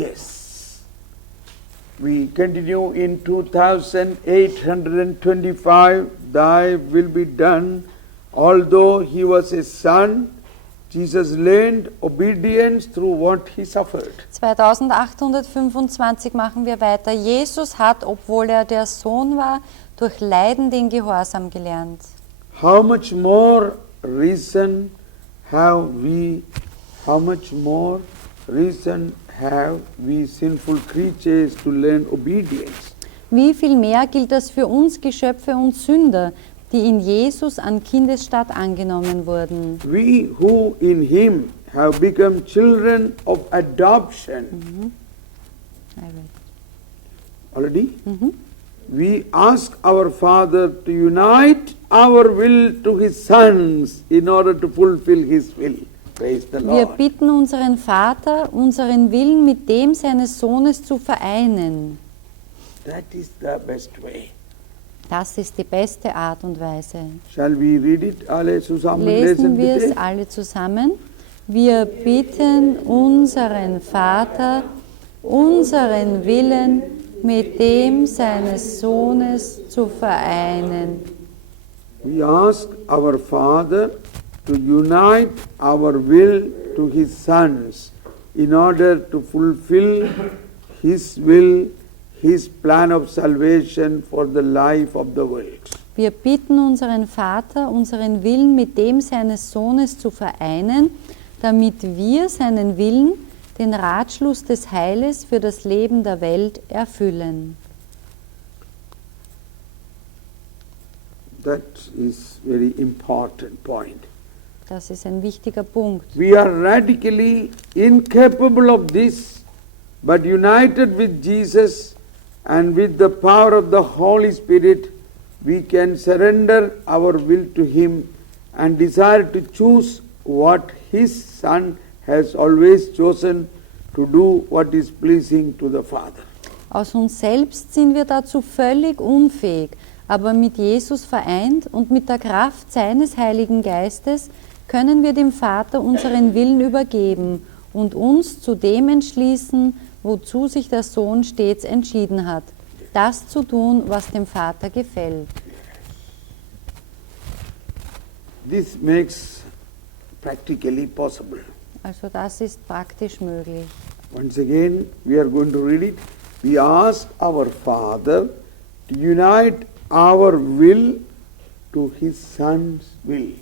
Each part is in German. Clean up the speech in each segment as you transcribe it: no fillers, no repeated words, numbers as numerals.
Yes. We continue in 2825. Thy will be done. Although he was a son, Jesus learned obedience through what he suffered. 2825 machen wir weiter. Jesus hat, obwohl er der Sohn war, durch Leiden den Gehorsam gelernt. How much more reason have we sinful creatures to learn obedience? Wie viel mehr gilt das für uns Geschöpfe und Sünder, die in Jesus an Kindesstatt angenommen wurden? We who in him have become children of adoption. Already? We ask our Father to unite our will to his sons in order to fulfill his will. Praise the Wir Lord. bitten unseren Vater, unseren Willen mit dem seines Sohnes zu vereinen. That is the best way. Das ist die beste Art und Weise. Shall we read it alle zusammen? Lesen wir bitte? es alle zusammen. Wir bitten unseren Vater, unseren Willen mit dem seines Sohnes zu vereinen. We ask our Father to unite our will to his sons in order to fulfill his will, his plan of salvation for the life of the world. Wir bitten unseren Vater, unseren Willen mit dem seines Sohnes zu vereinen, damit wir seinen Willen, den Ratschluss des Heiles für das Leben der Welt erfüllen. That is very important point. Das ist ein wichtiger Punkt. We are radically incapable of this, but united with Jesus and with the power of the Holy Spirit, we can surrender our will to him and desire to choose what his Son has always chosen, to do what is pleasing to the Father. Aus uns selbst sind wir dazu völlig unfähig, aber mit Jesus vereint und mit der Kraft seines Heiligen Geistes können wir dem Vater unseren Willen übergeben und uns zu dem entschließen, wozu sich der Sohn stets entschieden hat, das zu tun, was dem Vater gefällt. This makes practically possible. Also das ist praktisch möglich. Once again, we are going to read it. We ask our Father to unite our will to his Son's will.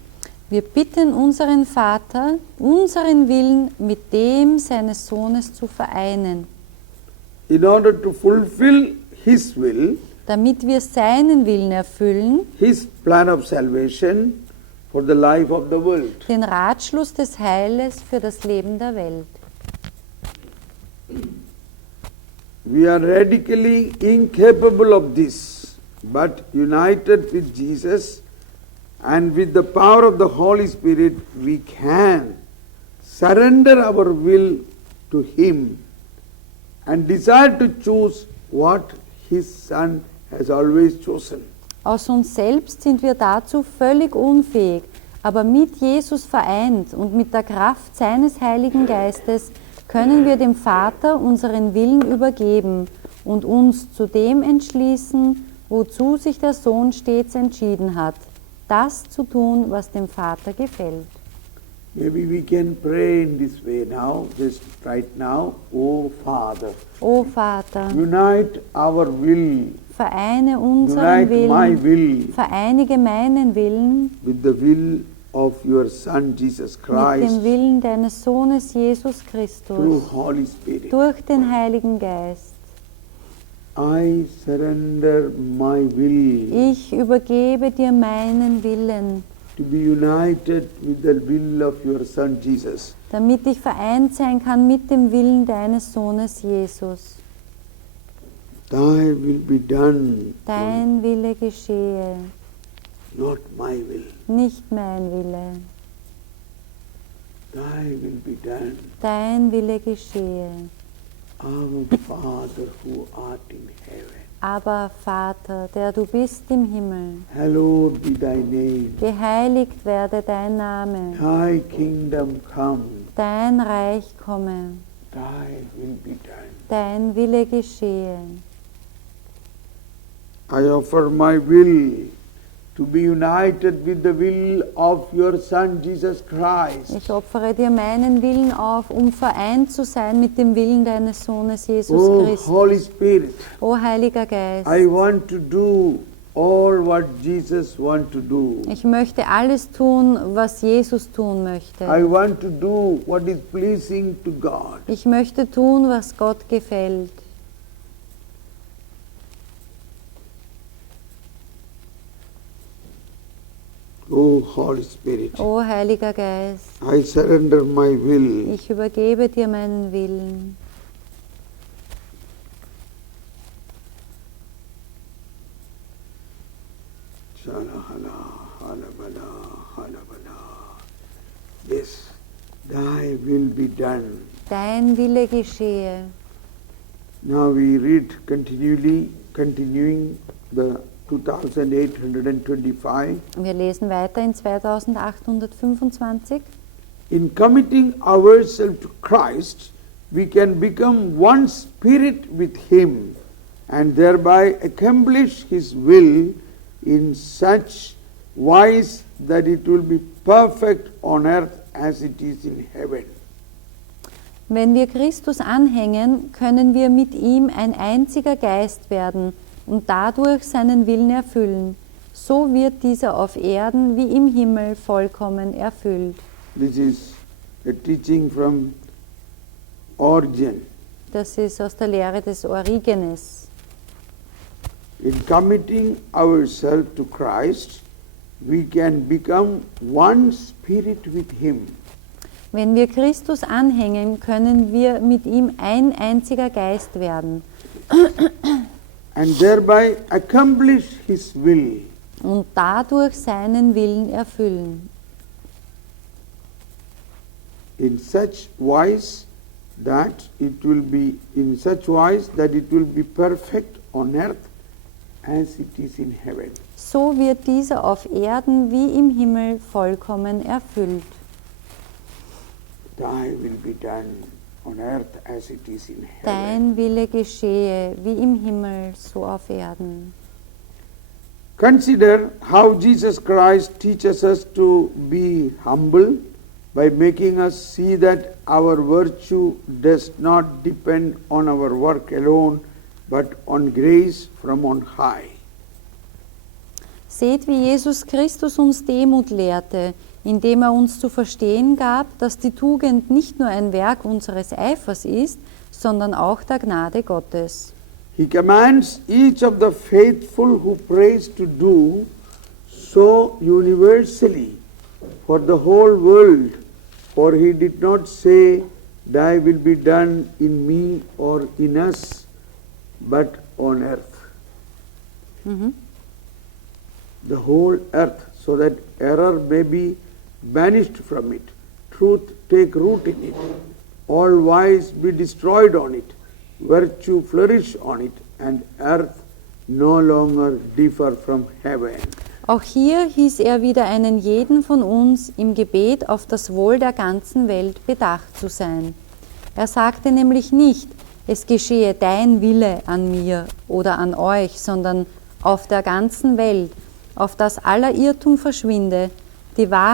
Wir bitten unseren Vater, unseren Willen mit dem seines Sohnes zu vereinen, In order to fulfill his will, damit wir seinen Willen erfüllen, his plan of salvation for the life of the world. den Ratschluss des Heiles für das Leben der Welt. We are radically incapable of this, but united with Jesus and with the power of the Holy Spirit, we can surrender our will to him and desire to choose what his Son has always chosen. Aus uns selbst sind wir dazu völlig unfähig, aber mit Jesus vereint und mit der Kraft seines Heiligen Geistes können wir dem Vater unseren Willen übergeben und uns zu dem entschließen, wozu sich der Sohn stets entschieden hat, das zu tun, was dem Vater gefällt. Maybe we can pray in this way now, just right now. O Father, O Vater, unite our will, vereine unseren unite my Willen, will vereinige meinen Willen with the will of your Son Jesus mit Christ dem Willen deines Sohnes Jesus through Christus Holy Spirit. durch den Heiligen Geist. I surrender my will Ich übergebe dir meinen Willen, to be united with the will of your Son Jesus. damit ich vereint sein kann mit dem Willen deines Sohnes Jesus. Thy will be done, Dein Wille geschehe, not my will. nicht mein Wille. Thy will be done. Dein Wille geschehe. Our Father who art in heaven, Aber Vater, der du bist im Himmel, hallowed be thy name. geheiligt werde dein Name, Thy kingdom come, dein Reich komme, thy will be done dein Wille geschehe. I offer my will to be united with the will of your Son Jesus Christ. Ich opfere dir meinen Willen auf, vereint zu sein mit dem Willen deines Sohnes Jesus Oh, Christus. Holy Spirit, O Heiliger Geist, I want to do all what Jesus wants to do. ich möchte alles tun, was Jesus tun I möchte. want to do what is pleasing to God. Ich möchte tun, was Gott gefällt. Oh, Holy Spirit, O Heiliger Geist, I surrender my will. ich übergebe dir meinen Willen. Shalahala, halabala, halabala. Yes, thy will be done. Dein Wille geschehe. Now we read continuing the 2825. Wir lesen weiter in 2825. In committing ourselves to Christ, we can become one spirit with Him and thereby accomplish His will in such wise that it will be perfect on earth as it is in heaven. Wenn wir Christus anhängen, können wir mit ihm ein einziger Geist werden und dadurch seinen Willen erfüllen. So wird dieser auf Erden wie im Himmel vollkommen erfüllt. This is a teaching from Origen. Das ist aus der Lehre des Origenes. In committing ourselves to Christ, we can become one spirit with Him. Wenn wir Christus anhängen, können wir mit ihm ein einziger Geist werden And thereby accomplish His will. und dadurch seinen Willen erfüllen. In such wise that it will be perfect on earth as it is in heaven. So wird dieser auf Erden wie im Himmel vollkommen erfüllt. Thy will be done on earth as it is in heaven. Dein Wille geschehe, wie im Himmel, so auf Erden. Consider how Jesus Christ teaches us to be humble by making us see that our virtue does not depend on our work alone, but on grace from on high. Seht, wie Jesus Christus uns Demut lehrte, indem uns zu verstehen gab, dass die Tugend nicht nur ein Werk unseres Eifers ist, sondern auch der Gnade Gottes. He commands each of the faithful who prays to do so universally for the whole world, for he did not say, "Thy will be done in me or in us, but on earth." The whole earth, so that error may be banished from it, truth take root in it, all vice be destroyed on it, virtue flourish on it, and earth no longer differ from heaven. Auch hier hieß er wieder einen jeden von uns im Gebet auf das Wohl der ganzen Welt bedacht zu sein. Er sagte nämlich nicht, es geschehe dein Wille an mir oder an euch, sondern auf der ganzen Welt, auf dass aller Irrtum verschwinde, die Wahrheit